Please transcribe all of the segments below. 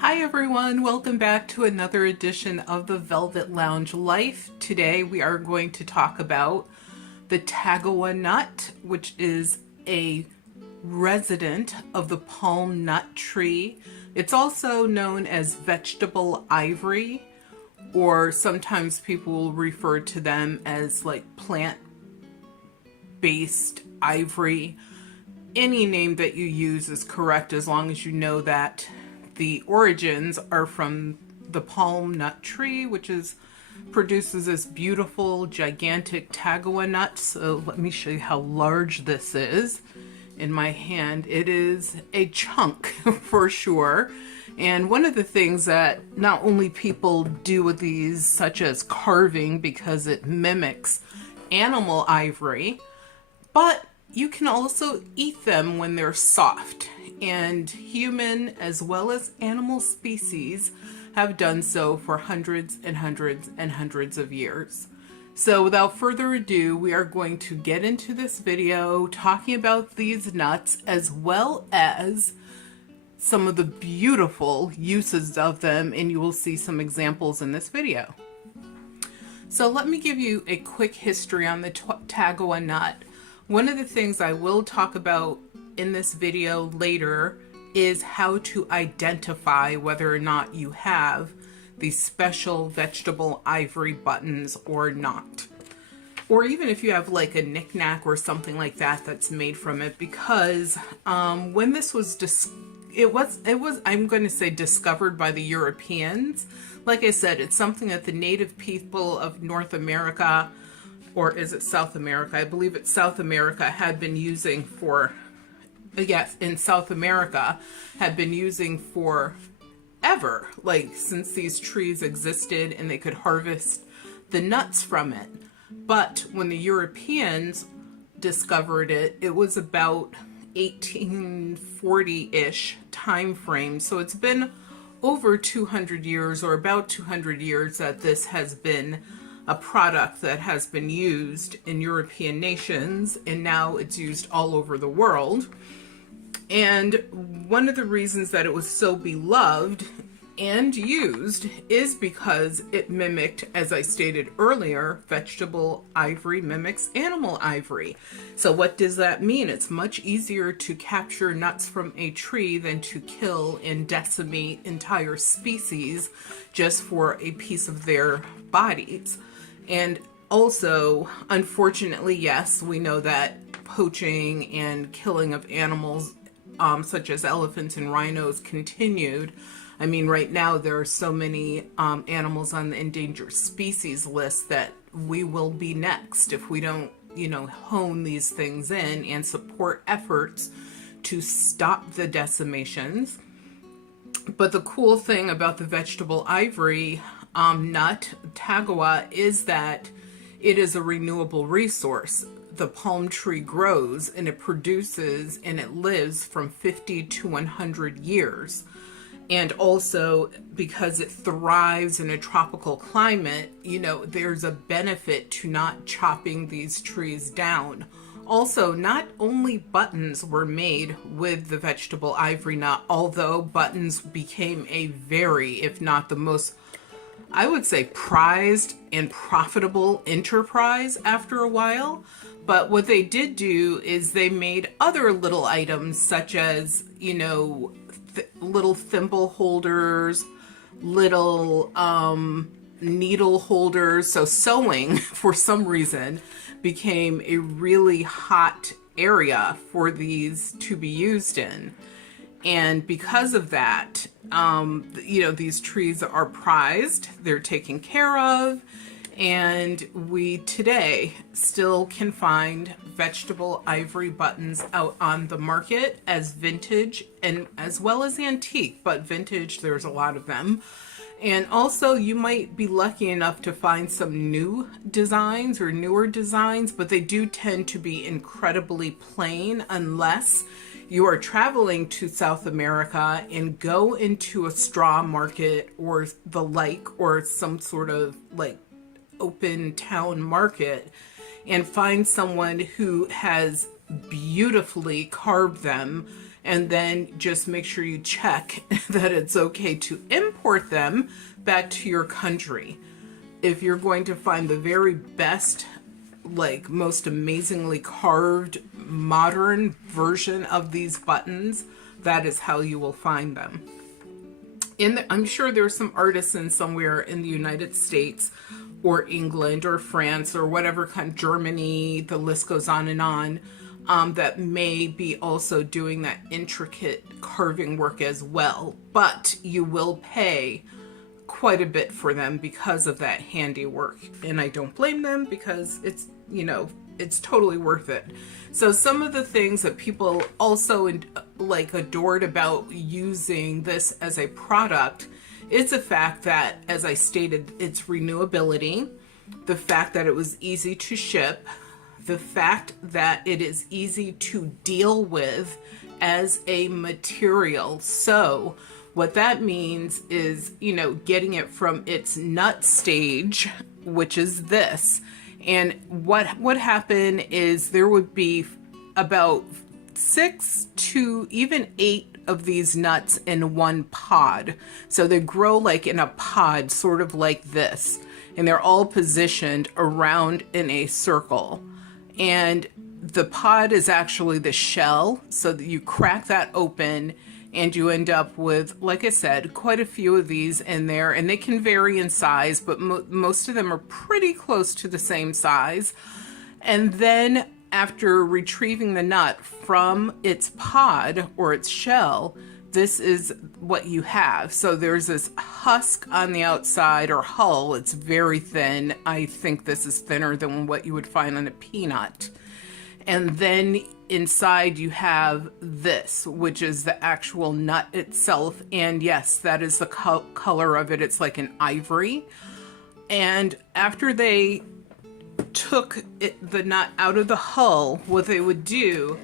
Hi everyone, welcome back to another edition of the Velvet Lounge Life. Today we are going to talk about the Tagua nut, which is a resident of the palm nut tree. It's also known as vegetable ivory, or sometimes people will refer to them as like plant-based ivory. Any name that you use is correct as long as you know that the origins are from the palm nut tree, which produces this beautiful, gigantic Tagua nut. So let me show you how large this is in my hand. It is a chunk for sure. And one of the things that not only people do with these, such as carving, because it mimics animal ivory, but you can also eat them when they're soft. And human as well as animal species have done so for hundreds and hundreds and hundreds of years. So without further ado, we are going to get into this video talking about these nuts as well as some of the beautiful uses of them, and you will see some examples in this video. So let me give you a quick history on the Tagua nut. One of the things I will talk about in this video later is how to identify whether or not you have these special vegetable ivory buttons or not. Or even if you have like a knickknack or something like that that's made from it, because when this was I'm going to say discovered by the Europeans. Like I said, it's something that the native people of North America, or is it South America? I believe it's South America, had been using for, yes, in South America, had been using forever, like since these trees existed and they could harvest the nuts from it. But when the Europeans discovered it, it was about 1840-ish time frame. So it's been over 200 years, or about 200 years, that this has been a product that has been used in European nations, and now it's used all over the world. And one of the reasons that it was so beloved and used is because it mimicked, as I stated earlier, vegetable ivory mimics animal ivory. So what does that mean? It's much easier to capture nuts from a tree than to kill and decimate entire species just for a piece of their bodies. And also, unfortunately, yes, we know that poaching and killing of animals, such as elephants and rhinos, continued. I mean, right now there are so many animals on the endangered species list that we will be next if we don't, hone these things in and support efforts to stop the decimations. But the cool thing about the vegetable ivory nut, Tagua, is that it is a renewable resource. The palm tree grows and it produces and it lives from 50 to 100 years. And also, because it thrives in a tropical climate, there's a benefit to not chopping these trees down. Also, not only buttons were made with the vegetable ivory nut, although buttons became a very, if not the most, I would say, prized and profitable enterprise after a while. But what they did do is they made other little items, such as, little thimble holders, little needle holders. So sewing, for some reason, became a really hot area for these to be used in. And because of that, these trees are prized, they're taken care of, and we today still can find vegetable ivory buttons out on the market as vintage and as well as antique, but vintage, there's a lot of them. And also you might be lucky enough to find some new designs or newer designs, but they do tend to be incredibly plain unless you are traveling to South America and go into a straw market or the like, or some sort of like open town market, and find someone who has beautifully carved them and then just make sure you check that it's okay to import them back to your country. If you're going to find the very best, like most amazingly carved modern version of these buttons, that is how you will find them. I'm sure there's some artisan somewhere in the United States or England or France or whatever kind, Germany, the list goes on, that may be also doing that intricate carving work as well. But you will pay quite a bit for them because of that handiwork. And I don't blame them, because it's, you know, it's totally worth it. So some of the things that people also like adored about using this as a product is the fact that, as I stated, its renewability, the fact that it was easy to ship, the fact that it is easy to deal with as a material. So what that means is, you know, getting it from its nut stage, which is this. And what would happen is there would be about 6 to even 8 of these nuts in one pod. So they grow like in a pod, sort of like this. And they're all positioned around in a circle. And the pod is actually the shell. So that you crack that open and you end up with, like I said, quite a few of these in there, and they can vary in size, but most of them are pretty close to the same size. And then after retrieving the nut from its pod or its shell, this is what you have. So there's this husk on the outside, or hull. It's very thin. I think this is thinner than what you would find on a peanut. And then inside you have this, which is the actual nut itself. And yes, that is the color of it. It's like an ivory. And after they took the nut out of the hull, what they would do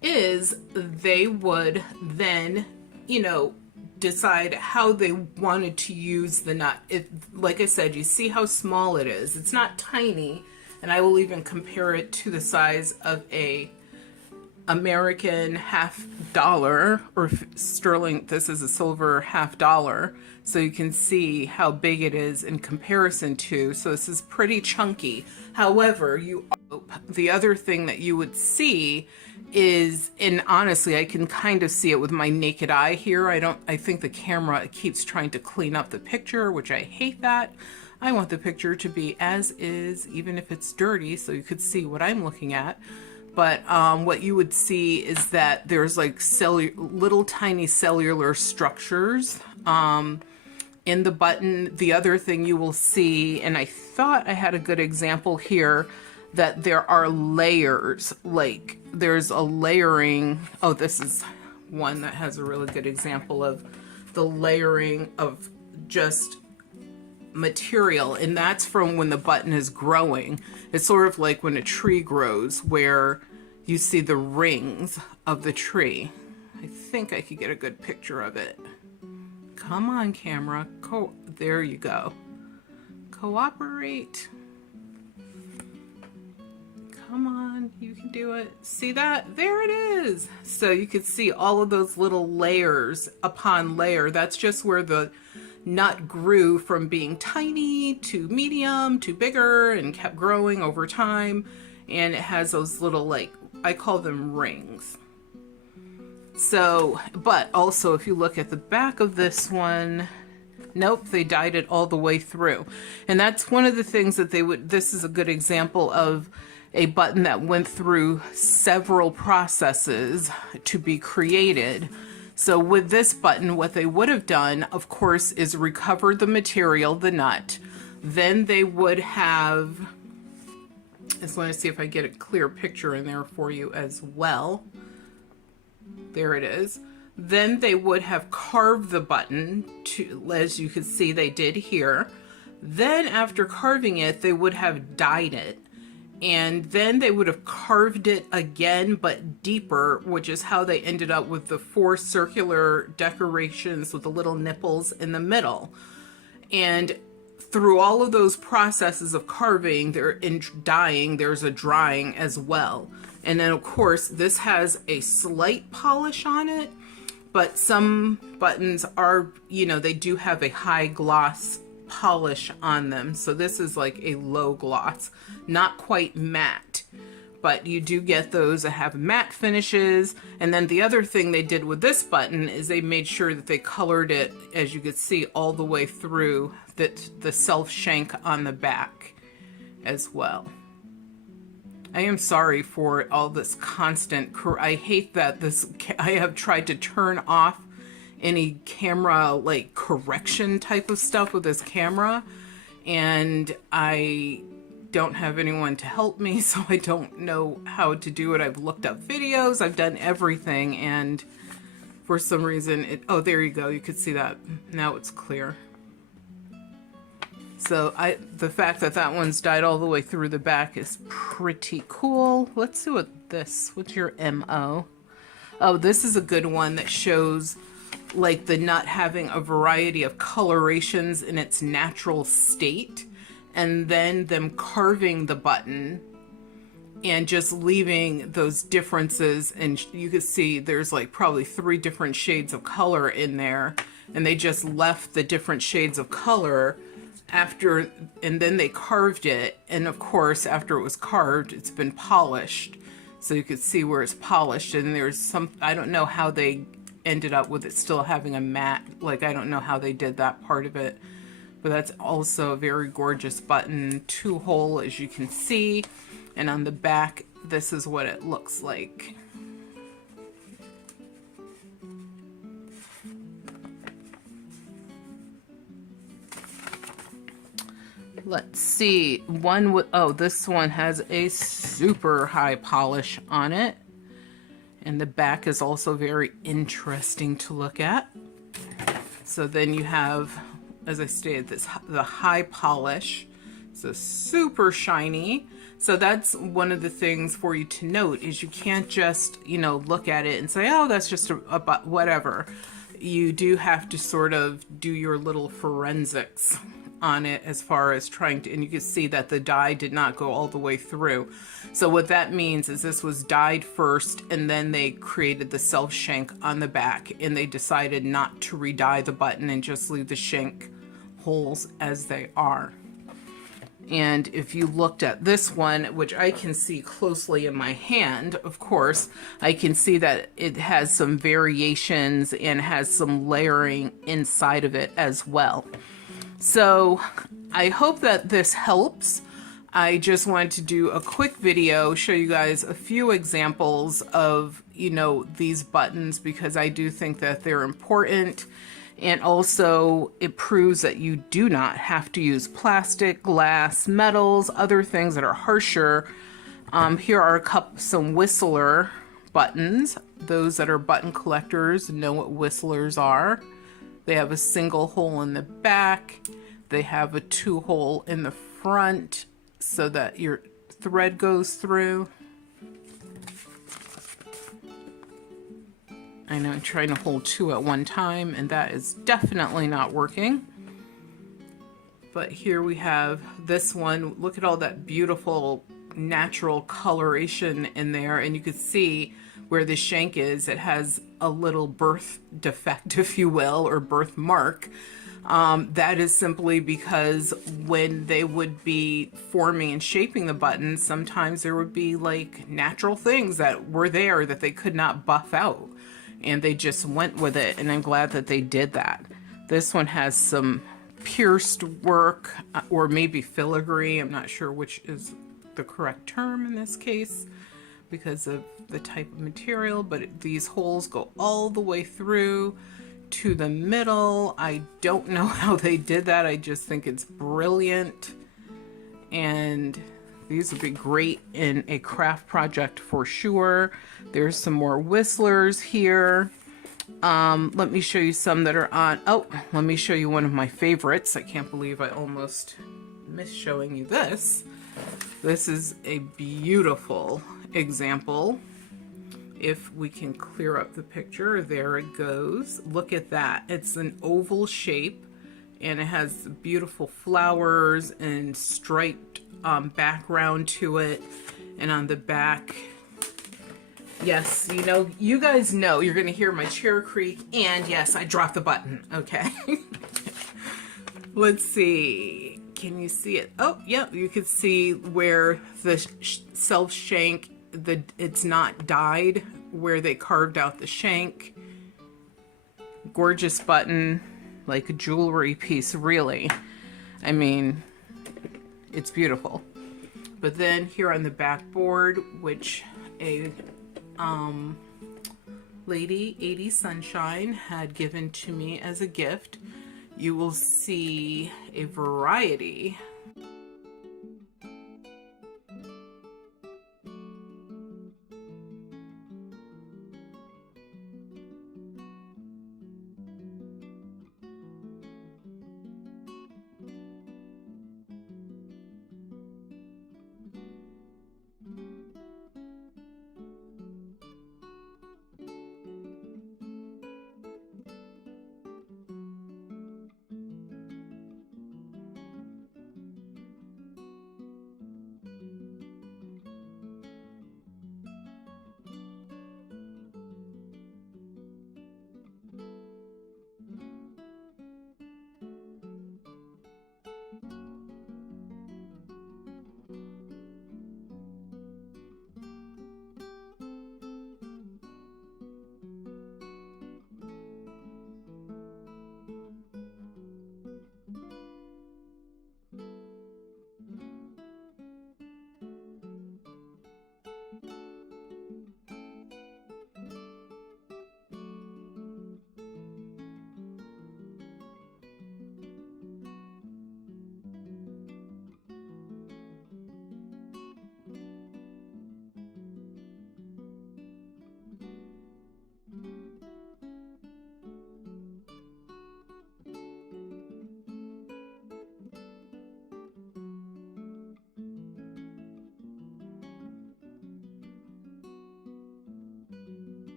is they would then, you know, decide how they wanted to use the nut. Like I said, you see how small it is. It's not tiny. And I will even compare it to the size of a American $50 or sterling. This is a silver $50. So you can see how big it is in comparison to. So this is pretty chunky. However, the other thing that you would see is, and honestly, I can kind of see it with my naked eye here. I think the camera keeps trying to clean up the picture, which I hate that. I want the picture to be as is, even if it's dirty, so you could see what I'm looking at. But what you would see is that there's like little tiny cellular structures in the button. The other thing you will see, and I thought I had a good example here, that there are layers. Like there's a layering. Oh, this is one that has a really good example of the layering of just material, and that's from when the button is growing. It's sort of like when a tree grows, where you see the rings of the tree. I think I could get a good picture of it. Come on, camera. There you go. Cooperate. Come on, you can do it. See that? There it is. So you can see all of those little layers upon layer. That's just where the nut grew from being tiny to medium to bigger and kept growing over time. And it has those little, like, I call them rings. So, but also if you look at the back of this one, nope, they dyed it all the way through. And that's one of the things that this is a good example of a button that went through several processes to be created. So with this button, what they would have done, of course, is recover the material, the nut. Then they would have, I just want to see if I get a clear picture in there for you as well. There it is. Then they would have carved the button, as you can see they did here. Then after carving it, they would have dyed it. And then they would have carved it again, but deeper, which is how they ended up with the 4 circular decorations with the little nipples in the middle. And through all of those processes of carving, there in dyeing, there's a drying as well. And then of course this has a slight polish on it, but some buttons are, you know, they do have a high gloss polish on them. So this is like a low gloss, not quite matte, but you do get those that have matte finishes. And then the other thing they did with this button is they made sure that they colored it, as you could see, all the way through the self shank on the back as well. I am sorry for all this constant, I hate that I have tried to turn off any camera like correction type of stuff with this camera, and I don't have anyone to help me, so I don't know how to do it. I've looked up videos, I've done everything, and for some reason oh, there you go, you could see that now. It's clear. So the fact that that one's dyed all the way through the back is pretty cool. Let's see what this, what's your MO? Oh, this is a good one that shows like the nut having a variety of colorations in its natural state, and then them carving the button and just leaving those differences. And you can see there's like probably 3 different shades of color in there, and they just left the different shades of color after, and then they carved it. And of course, after it was carved, it's been polished. So you could see where it's polished, and there's some, I don't know how they ended up with it still having a matte, like I don't know how they did that part of it, but that's also a very gorgeous button, 2-hole as you can see. And on the back, this is what it looks like. Let's see, one with, oh, this one has a super high polish on it. And the back is also very interesting to look at. So then you have, as I stated, the high polish. So super shiny. So that's one of the things for you to note, is you can't just, you know, look at it and say, oh, that's just a whatever. You do have to sort of do your little forensics on it as far as trying to, and you can see that the dye did not go all the way through. So what that means is this was dyed first, and then they created the self shank on the back, and they decided not to re-dye the button and just leave the shank holes as they are. And if you looked at this one, which I can see closely in my hand, of course, I can see that it has some variations and has some layering inside of it as well. So I hope that this helps. I just wanted to do a quick video, show you guys a few examples of, you know, these buttons, because I do think that they're important. And also it proves that you do not have to use plastic, glass, metals, other things that are harsher. Here are some Whistler buttons. Those that are button collectors know what Whistlers are. They have a single hole in the back. They have a 2-hole in the front so that your thread goes through. I know I'm trying to hold 2 at one time, and that is definitely not working. But here we have this one. Look at all that beautiful natural coloration in there, and you can see where the shank is. It has a little birth defect, if you will, or birthmark. That is simply because when they would be forming and shaping the buttons, sometimes there would be like natural things that were there that they could not buff out, and they just went with it, and I'm glad that they did that. This one has some pierced work, or maybe filigree. I'm not sure which is the correct term in this case because of the type of material, but these holes go all the way through to the middle. I don't know how they did that. I just think it's brilliant, and these would be great in a craft project for sure. There's some more Whistlers here. Let me show you some that are on. Oh, let me show you one of my favorites. I can't believe I almost missed showing you this. This is a beautiful example. If we can clear up the picture, there it goes. Look at that. It's an oval shape, and it has beautiful flowers and striped background to it. And on the back, yes, you know, you guys know you're gonna hear my chair creak, and yes, I dropped the button. Okay. Let's see. Can you see it? Oh, yeah, you can see where the self shank, it's not dyed, where they carved out the shank. Gorgeous button, like a jewelry piece, really. I mean, it's beautiful. But then here on the backboard, which a lady, 80 Sunshine, had given to me as a gift, you will see a variety